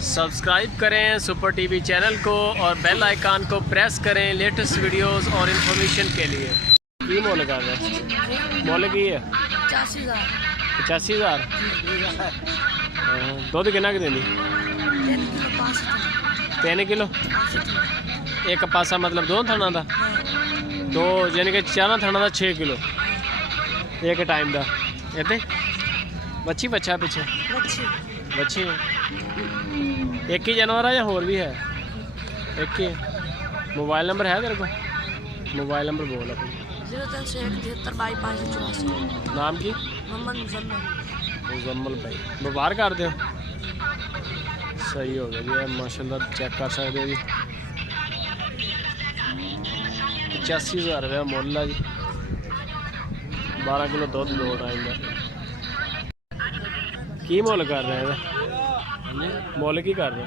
Subscribe करें super TV channel को और बेल आइकन को प्रेस करें लेटेस्ट वीडियोस और इन्फॉर्मेशन के लिए। की मोल कर रहे मोल की है 85,000 दुध कितना देनी 3 किलो एक पासा मतलब दो थाना का दो यानी कि 4 थाना का 6 किलो एक टाइम का इतने बच्ची बच्चा पीछे बच्ची है एक ही जानवर है या होर भी है एक ही मोबाइल नंबर है तेरे को मोबाइल नंबर बोल अपना 0373725584 नाम की मुजम्मल भाई व्यापार कर दो सही हो गया जी माशाल्लाह चेक कर सकते हो जी 85,000 रुपया मुल है जी 12 किलो दुध दो टाइम का की मुल कर रहे हैं मुल की कर रहे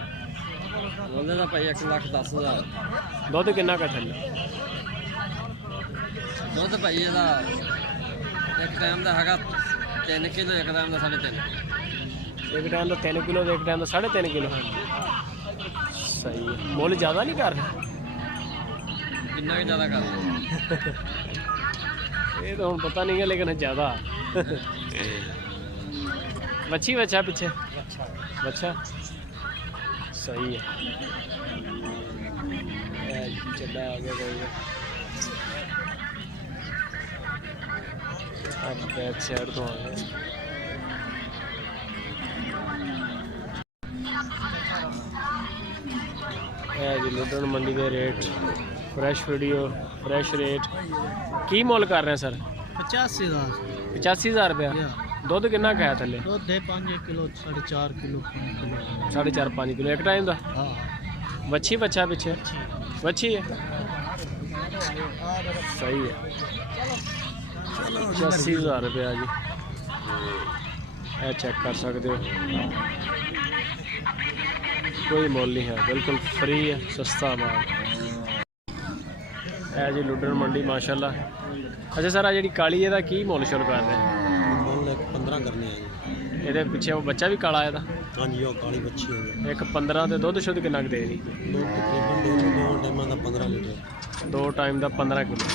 मुल का भाई 1,10,000 दुध कितना का थले दुध भाई ਇਹਦਾ एक टाइम का है 3 किलो एक टाइम का 3.5 एक टाइम का 3 किलो एक टाइम का 3.5 किलो सही है मुल ज़्यादा नहीं कर रहे कितना भी ज़्यादा कर ये तो हम पता नहीं है लेकिन ज़्यादा बच्ची बच्चा पीछे बच्चा सही है चड्डा आ गया कोई अब बैक साइड तो आ गए जी लुधियाना मंडी के rate fresh video fresh rate की मोल कर रहे हैं सर 85,000 रुपया दुध कितना खाया थले दुध 5 किलो 4.5 किलो 4.5 किलो एक टाइम का बच्ची बच्चा पीछे बच्ची है सही है 85,000 रुपया जी चेक कर सकते हो कोई मोल नहीं है बिल्कुल फ्री है सस्ता माल है जी लुधियाना मंडी माशाल्लाह। अच्छा सर आ जी काली है की मोल शुरू कर रहे हैं 15 करने हैं ये पिछे वो बच्चा भी काला है हाँ जी वो काली बच्ची हो गई एक 15 तो दुध शुद्ध कितना दे रही दो टाइम का 15 लीटर 2 टाइम का 15 किलो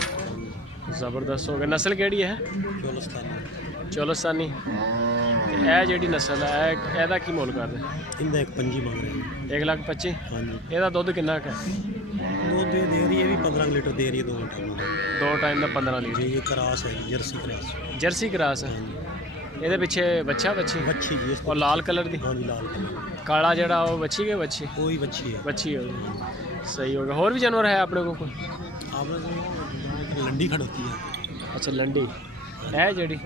ज़बरदस्त हो गया नस्ल केड़ी है चोलस्तानी ए जी नस्ल है एदा की मोल कर रहे इनका एक पंजी मांग रहे हैं 1,25,000 हाँ जी ਇਹਦਾ ਦੁੱਧ ਕਿੰਨਾ ਹੈ दूध दे रही है भी 15 लीटर दे रही है 2 टाइम ਦਾ 15 लीटर जी ये क्रास है जर्सी क्रास है ਇਹਦੇ ਪਿੱਛੇ ਬੱਚਾ ਬੱਚੀ बच्ची जी और लाल कलर दी हाँ जी लाल कलर काला जड़ा वो बच्ची के बच्ची वही बच्ची है बच्ची हो गई सही हो गया और भी जानवर है अपने को कोई आपने लंडी खड़ोती है अच्छा लंडी है जड़ी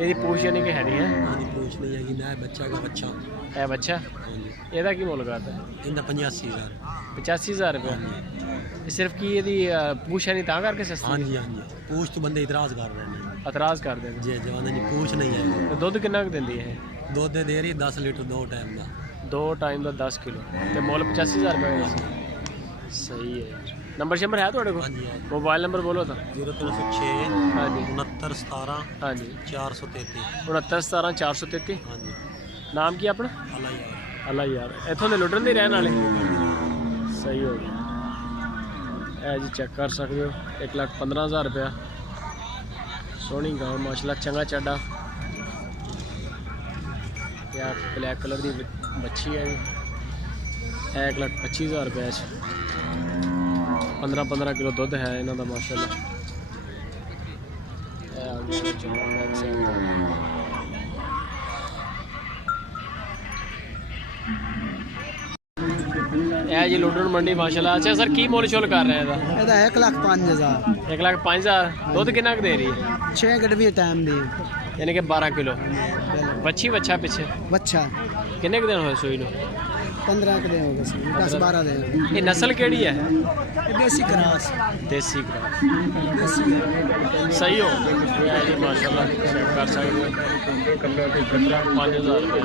ਇਹਦੀ पूछ यानी कि है नहीं है हाँ जी पूछ नहीं है कि ना बच्चा का बच्चा है बच्चा हाँ जी ਇਹਦਾ ਕੀ ਮੁੱਲ ਕਰਦਾ इनका 85,000 85,000 रुपया सिर्फ की यदि पूछ है नहीं ता करके सस्ती हाँ जी हाँ जी पूछ तो बंदे इतराज कर रहे हैं इतराज कर देंगे जी जवान जी पूछ नहीं है तो दुध कितना देंदी है दूध दे रही है 10 लीटर 2 टाइम का 2 टाइम का 10 किलो तो मुल 85,000 रुपये सही है यार नंबर शंबर है थोड़े को हाँ जी हाँ मोबाइल नंबर बोलो तो 0306 हाँ जी 69 17 हाँ जी 433 69 17 433 हाँ जी नाम की अपना अल्लाह यार अल्लाह यार इतों के लुटन दे रहने वाले सही हो गया है जी चेक कर सकते हो 1,15,000 रुपया सोहनी गाँव माशाल्लाह चंगा चड्डा या ब्लैक कलर की बच्ची है जी 1,25,000 रुपया 15 किलो दुध है इन्हों का माशाल्लाह जी लुधियाना मंडी माशाल्लाह। अच्छा सर की मोल शोल कर रहे हैं 1,05,000 1,05,000 दुध कितना दे रही है 6 गडवी टाइम दी यानी कि 12 किलो बच्ची बच्चा पीछे बच्चा किन्ने दिन हुए सुई नु 15 के दिन हो गए 10-12 दिन ये नस्ल केड़ी है देसी क्रास सही हो गया जी माशाल्लाह चेक कर सकते हो 5,000 रुपये